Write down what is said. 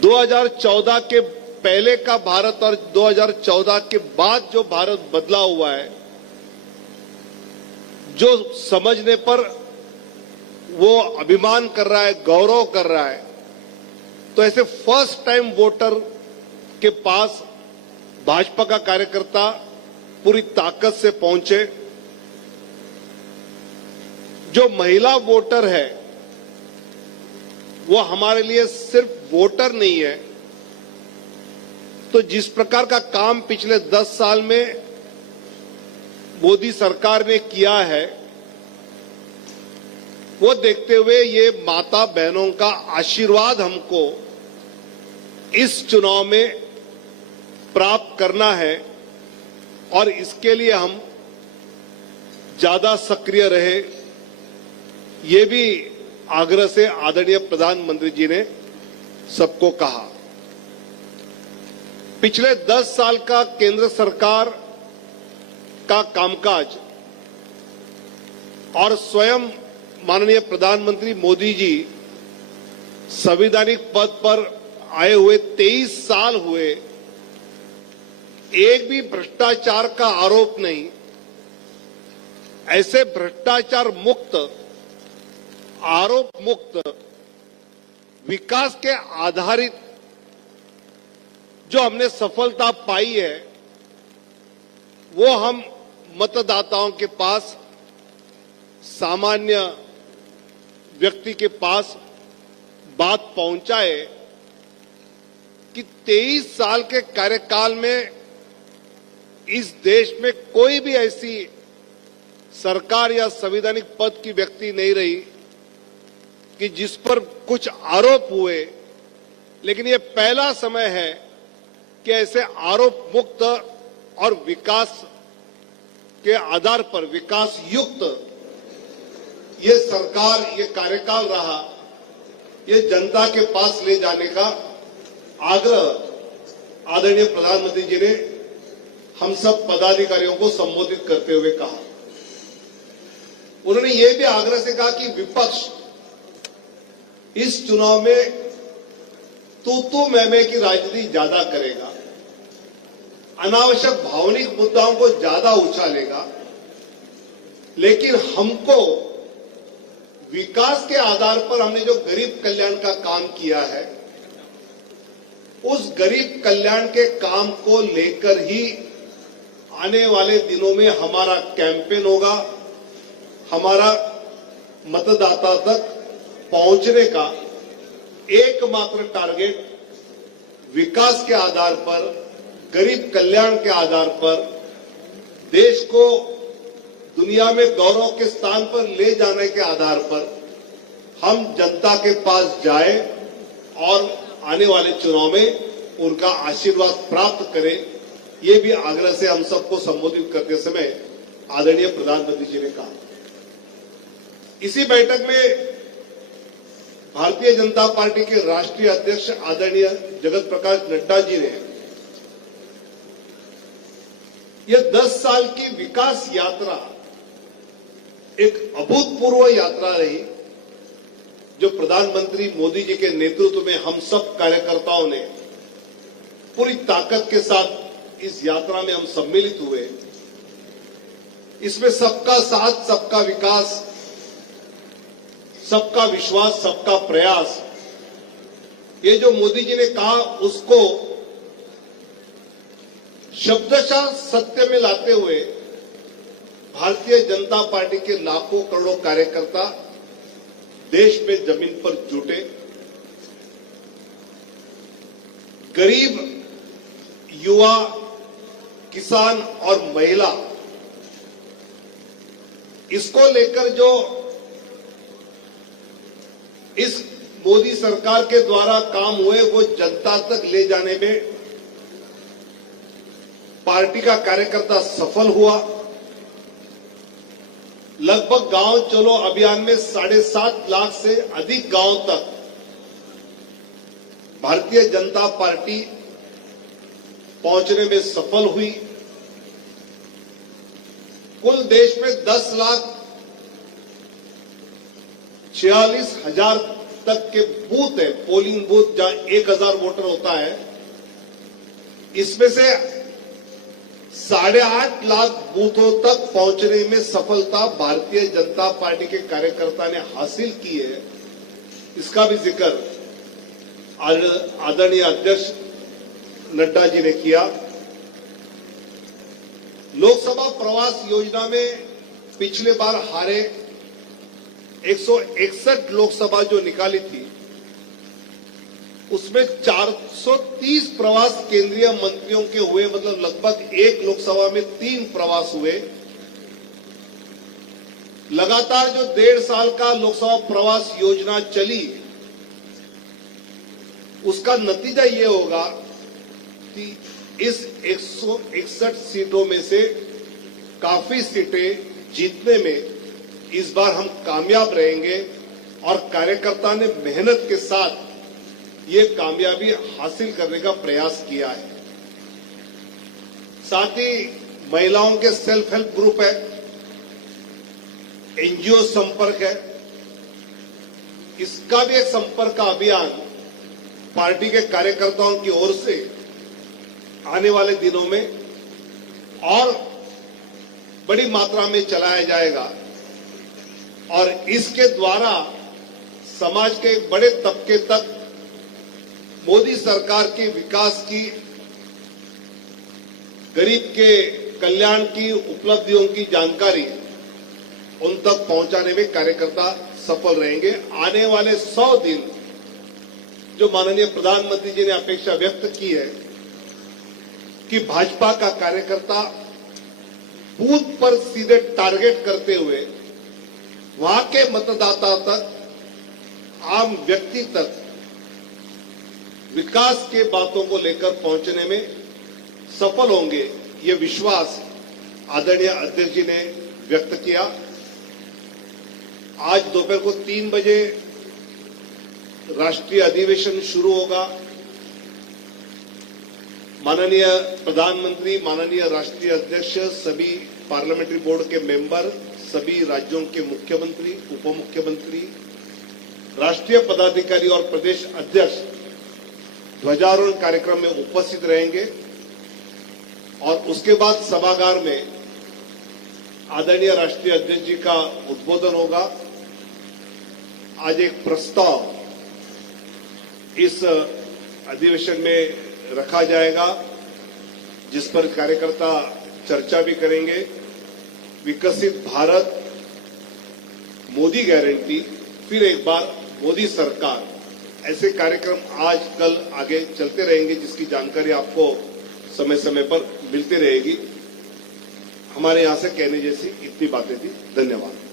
2014 के पहले का भारत और 2014 के बाद जो भारत बदला हुआ है, जो समझने पर वो अभिमान कर रहा है, गौरव कर रहा है, तो ऐसे फर्स्ट टाइम वोटर के पास भाजपा का कार्यकर्ता पूरी ताकत से पहुंचे। जो महिला वोटर है वो हमारे लिए सिर्फ वोटर नहीं है। तो जिस प्रकार का काम पिछले 10 साल में मोदी सरकार ने किया है, वो देखते हुए ये माता बहनों का आशीर्वाद हमको इस चुनाव में प्राप्त करना है और इसके लिए हम ज्यादा सक्रिय रहे, ये भी आग्रह से आदरणीय प्रधानमंत्री जी ने सबको कहा। पिछले 10 साल का केंद्र सरकार का कामकाज और स्वयं माननीय प्रधानमंत्री मोदी जी संवैधानिक पद पर आए हुए 23 साल हुए, एक भी भ्रष्टाचार का आरोप नहीं। ऐसे भ्रष्टाचार मुक्त, आरोप मुक्त, विकास के आधारित जो हमने सफलता पाई है, वो हम मतदाताओं के पास, सामान्य व्यक्ति के पास बात पहुंचाए कि 23 साल के कार्यकाल में इस देश में कोई भी ऐसी सरकार या संवैधानिक पद की व्यक्ति नहीं रही कि जिस पर कुछ आरोप हुए, लेकिन ये पहला समय है कि ऐसे आरोप मुक्त और विकास के आधार पर विकास युक्त ये सरकार, ये कार्यकाल रहा, ये जनता के पास ले जाने का आग्रह आदरणीय प्रधानमंत्री जी ने हम सब पदाधिकारियों को संबोधित करते हुए कहा। उन्होंने ये भी आग्रह से कहा कि विपक्ष इस चुनाव में तू मैं की राजनीति ज्यादा करेगा, अनावश्यक भावनिक मुद्दाओं को ज्यादा उछालेगा, लेकिन हमको विकास के आधार पर हमने जो गरीब कल्याण का काम किया है, उस गरीब कल्याण के काम को लेकर ही आने वाले दिनों में हमारा कैंपेन होगा। हमारा मतदाता तक पहुंचने का एकमात्र टारगेट विकास के आधार पर, गरीब कल्याण के आधार पर देश को दुनिया में गौरव के स्थान पर ले जाने के आधार पर हम जनता के पास जाए और आने वाले चुनाव में उनका आशीर्वाद प्राप्त करें, ये भी आग्रह से हम सबको संबोधित करते समय आदरणीय प्रधानमंत्री जी ने कहा। इसी बैठक में भारतीय जनता पार्टी के राष्ट्रीय अध्यक्ष आदरणीय जगत प्रकाश नड्डा जी ने यह 10 साल की विकास यात्रा एक अभूतपूर्व यात्रा रही, जो प्रधानमंत्री मोदी जी के नेतृत्व में हम सब कार्यकर्ताओं ने पूरी ताकत के साथ इस यात्रा में हम सम्मिलित हुए। इसमें सबका साथ, सबका विकास, सबका विश्वास, सबका प्रयास, ये जो मोदी जी ने कहा उसको शब्दशः सत्य में लाते हुए भारतीय जनता पार्टी के लाखों करोड़ों कार्यकर्ता देश में जमीन पर जुटे। गरीब, युवा, किसान और महिला, इसको लेकर जो इस मोदी सरकार के द्वारा काम हुए वो जनता तक ले जाने में पार्टी का कार्यकर्ता सफल हुआ। लगभग गांव चलो अभियान में 7.5 लाख से अधिक गांव तक भारतीय जनता पार्टी पहुंचने में सफल हुई। कुल देश में 10,46,000 तक के बूथ है, पोलिंग बूथ जहां 1000 वोटर होता है, इसमें से 8.5 लाख बूथों तक पहुंचने में सफलता भारतीय जनता पार्टी के कार्यकर्ता ने हासिल की है। इसका भी जिक्र आदरणीय अध्यक्ष नड्डा जी ने किया। लोकसभा प्रवास योजना में पिछले बार हारे 161 लोकसभा जो निकाली थी, उसमें 430 प्रवास केंद्रीय मंत्रियों के हुए, मतलब लगभग एक लोकसभा में 3 प्रवास हुए। लगातार जो 1.5 साल का लोकसभा प्रवास योजना चली, उसका नतीजा ये होगा कि इस 161 सीटों में से काफी सीटें जीतने में इस बार हम कामयाब रहेंगे और कार्यकर्ता ने मेहनत के साथ ये कामयाबी हासिल करने का प्रयास किया है। साथ ही महिलाओं के सेल्फ हेल्प ग्रुप है, एनजीओ संपर्क है, इसका भी एक संपर्क का अभियान पार्टी के कार्यकर्ताओं की ओर से आने वाले दिनों में और बड़ी मात्रा में चलाया जाएगा और इसके द्वारा समाज के एक बड़े तबके तक मोदी सरकार के विकास की, गरीब के कल्याण की उपलब्धियों की जानकारी उन तक पहुंचाने में कार्यकर्ता सफल रहेंगे। आने वाले 100 दिन जो माननीय प्रधानमंत्री जी ने अपेक्षा व्यक्त की है कि भाजपा का कार्यकर्ता बूथ पर सीधे टारगेट करते हुए वहां के मतदाता तक, आम व्यक्ति तक विकास के बातों को लेकर पहुंचने में सफल होंगे, ये विश्वास आदरणीय अध्यक्ष जी ने व्यक्त किया। आज दोपहर को 3 बजे राष्ट्रीय अधिवेशन शुरू होगा। माननीय प्रधानमंत्री, माननीय राष्ट्रीय अध्यक्ष, सभी पार्लियामेंट्री बोर्ड के मेंबर, सभी राज्यों के मुख्यमंत्री, उप मुख्यमंत्री, राष्ट्रीय पदाधिकारी और प्रदेश अध्यक्ष ध्वजारोहण कार्यक्रम में उपस्थित रहेंगे और उसके बाद सभागार में आदरणीय राष्ट्रीय अध्यक्ष जी का उद्बोधन होगा। आज एक प्रस्ताव इस अधिवेशन में रखा जाएगा जिस पर कार्यकर्ता चर्चा भी करेंगे। विकसित भारत, मोदी गारंटी, फिर एक बार मोदी सरकार, ऐसे कार्यक्रम आज कल आगे चलते रहेंगे जिसकी जानकारी आपको समय समय पर मिलती रहेगी। हमारे यहां से कहने जैसी इतनी बातें थी। धन्यवाद।